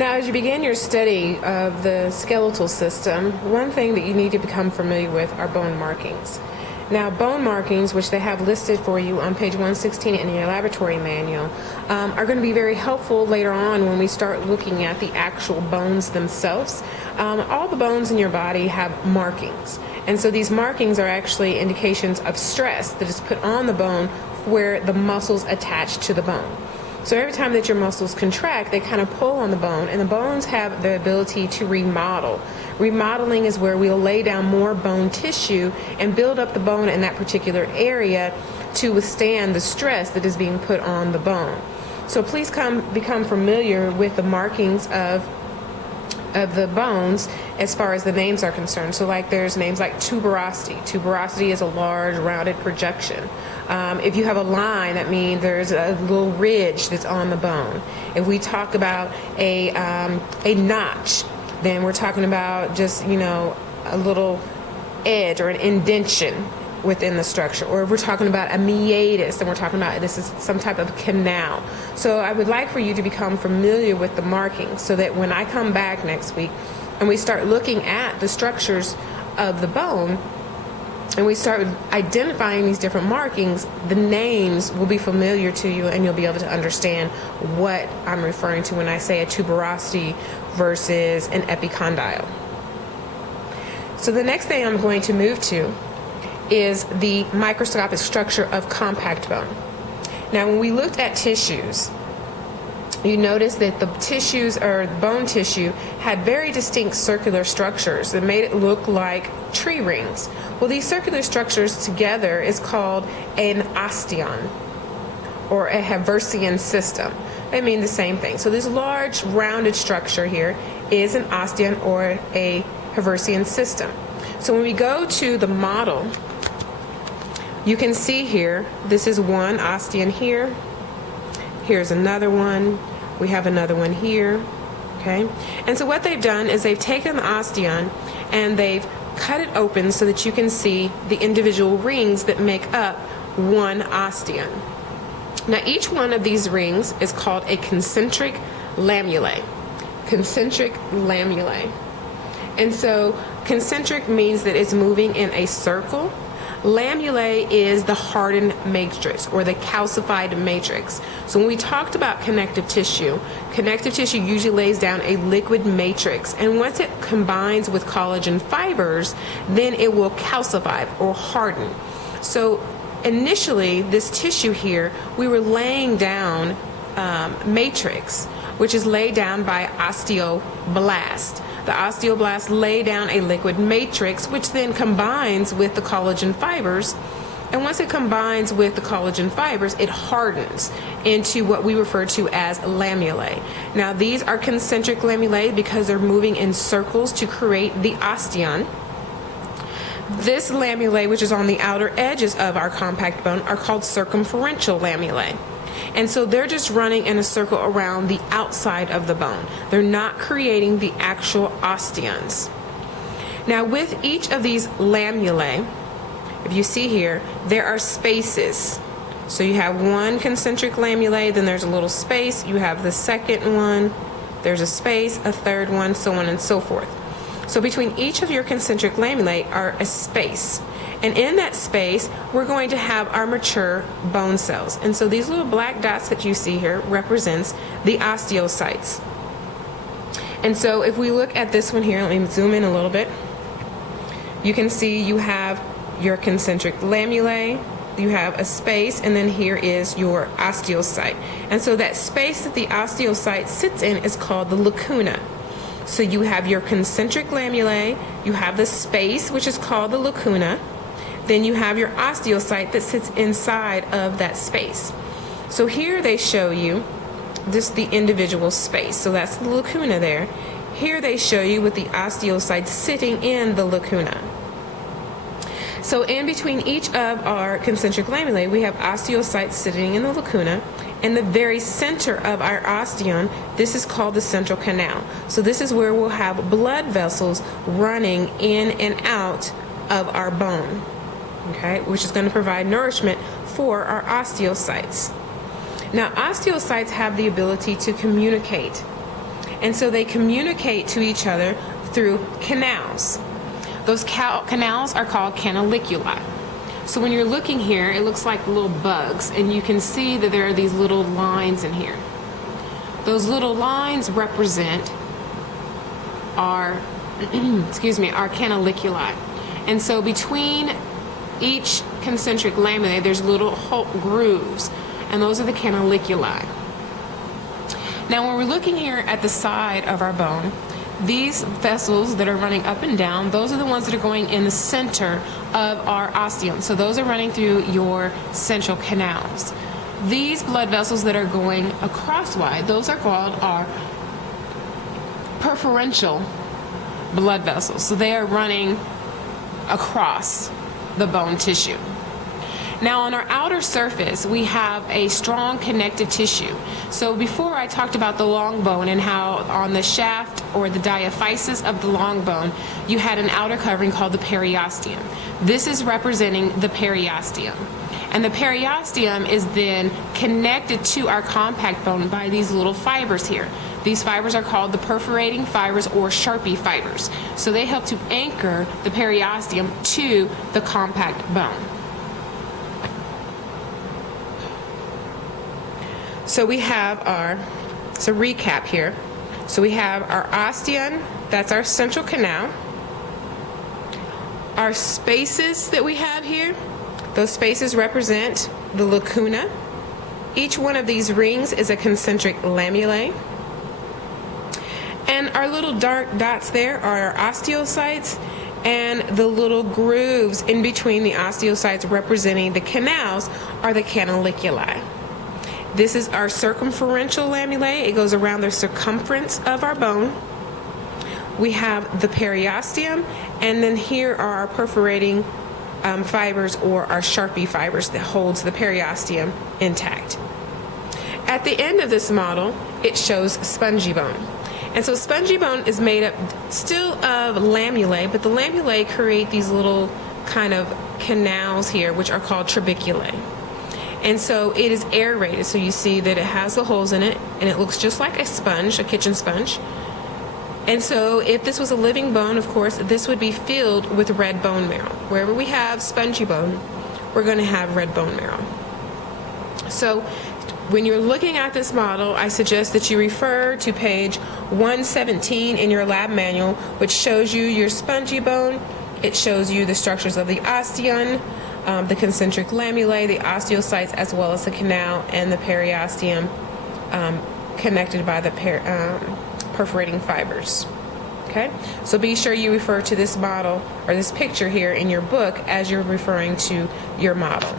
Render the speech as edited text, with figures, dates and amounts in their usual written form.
Now, as you begin your study of the skeletal system, one thing that you need to become familiar with are bone markings. Now, bone markings, which they have listed for you on page 116 in your laboratory manual, are going to be very helpful later on when we start looking at the actual bones themselves. All the bones in your body have markings, and so these markings are actually indications of stress that is put on the bone where the muscles attach to the bone. So every time that your muscles contract, they kind of pull on the bone, and the bones have the ability to remodel. Remodeling is where we'll lay down more bone tissue and build up the bone in that particular area to withstand the stress that is being put on the bone. So please become familiar with the markings of the bones as far as the names are concerned. So like there's names like tuberosity. Tuberosity is a large rounded projection. If you have a line, that means there's a little ridge that's on the bone. If we talk about a notch, then we're talking about just, a little edge or an indentation within the structure. Or if we're talking about a meatus, then we're talking about this is some type of canal. So I would like for you to become familiar with the markings so that when I come back next week and we start looking at the structures of the bone and we start identifying these different markings, the names will be familiar to you and you'll be able to understand what I'm referring to when I say a tuberosity versus an epicondyle. So the next thing I'm going to move to is the microscopic structure of compact bone. Now, when we looked at tissues, you notice that the tissues or bone tissue had very distinct circular structures that made it look like tree rings. Well, these circular structures together is called an osteon or a Haversian system. They mean the same thing. So this large rounded structure here is an osteon or a Haversian system. So when we go to the model, you can see here, this is one osteon here. Here's another one. We have another one here. Okay? And so what they've done is they've taken the osteon and they've cut it open so that you can see the individual rings that make up one osteon. Now, each one of these rings is called a concentric lamulae. Concentric lamulae. And so concentric means that it's moving in a circle. Lamulae is the hardened matrix or the calcified matrix. So when we talked about connective tissue usually lays down a liquid matrix, and once it combines with collagen fibers, then it will calcify or harden. So initially, this tissue here, we were laying down matrix, which is laid down by osteoblast. The osteoblasts lay down a liquid matrix, which then combines with the collagen fibers. And once it combines with the collagen fibers, it hardens into what we refer to as lamulae. Now, these are concentric lamulae because they're moving in circles to create the osteon. This lamulae, which is on the outer edges of our compact bone, are called circumferential lamulae. And so they're just running in a circle around the outside of the bone. They're not creating the actual osteons. Now, with each of these lamulae, if you see here, there are spaces. So you have one concentric lamulae, then there's a little space. You have the second one, there's a space, a third one, so on and so forth. So between each of your concentric lamulae are a space. And in that space, we're going to have our mature bone cells. And so these little black dots that you see here represents the osteocytes. And so if we look at this one here, let me zoom in a little bit. You can see you have your concentric lamulae, you have a space, and then here is your osteocyte. And so that space that the osteocyte sits in is called the lacuna. So you have your concentric lamulae, you have the space, which is called the lacuna. Then you have your osteocyte that sits inside of that space. So here they show you just the individual space. So that's the lacuna there. Here they show you with the osteocyte sitting in the lacuna. So in between each of our concentric lamulae, we have osteocytes sitting in the lacuna. In the very center of our osteon, this is called the central canal. So this is where we'll have blood vessels running in and out of our bone. Okay, which is going to provide nourishment for our osteocytes. Now, osteocytes have the ability to communicate. And so they communicate to each other through canals. Those canals are called canaliculi. So when you're looking here, it looks like little bugs, and you can see that there are these little lines in here. Those little lines represent our, our canaliculi. And so between each concentric lamellae, there's little grooves, and those are the canaliculi. Now when we're looking here at the side of our bone, these vessels that are running up and down, those are the ones that are going in the center of our osteum. So those are running through your central canals. These blood vessels that are going across-wide, those are called our perferential blood vessels. So they are running across the bone tissue. Now on our outer surface, we have a strong connective tissue. So before I talked about the long bone and how on the shaft or the diaphysis of the long bone, you had an outer covering called the periosteum. This is representing the periosteum. And the periosteum is then connected to our compact bone by these little fibers here. These fibers are called the perforating fibers or Sharpie fibers. So they help to anchor the periosteum to the compact bone. So we have so recap here. So we have our osteon, that's our central canal. Our spaces that we have here, those spaces represent the lacuna. Each one of these rings is a concentric lamellae. And our little dark dots there are our osteocytes, and the little grooves in between the osteocytes representing the canals are the canaliculi. This is our circumferential lamellae. It goes around the circumference of our bone. We have the periosteum, and then here are our perforating fibers or our Sharpie fibers that holds the periosteum intact. At the end of this model, it shows spongy bone. And so spongy bone is made up still of lamellae, but the lamellae create these little kind of canals here, which are called trabeculae. And so it is aerated, so you see that it has the holes in it, and it looks just like a sponge, a kitchen sponge. And so if this was a living bone, of course, this would be filled with red bone marrow. Wherever we have spongy bone, we're going to have red bone marrow. So when you're looking at this model, I suggest that you refer to page 117 in your lab manual, which shows you your spongy bone. It shows you the structures of the osteon, the concentric lamellae, the osteocytes, as well as the canal and the periosteum connected by the perforating fibers. Okay, so be sure you refer to this model or this picture here in your book as you're referring to your model.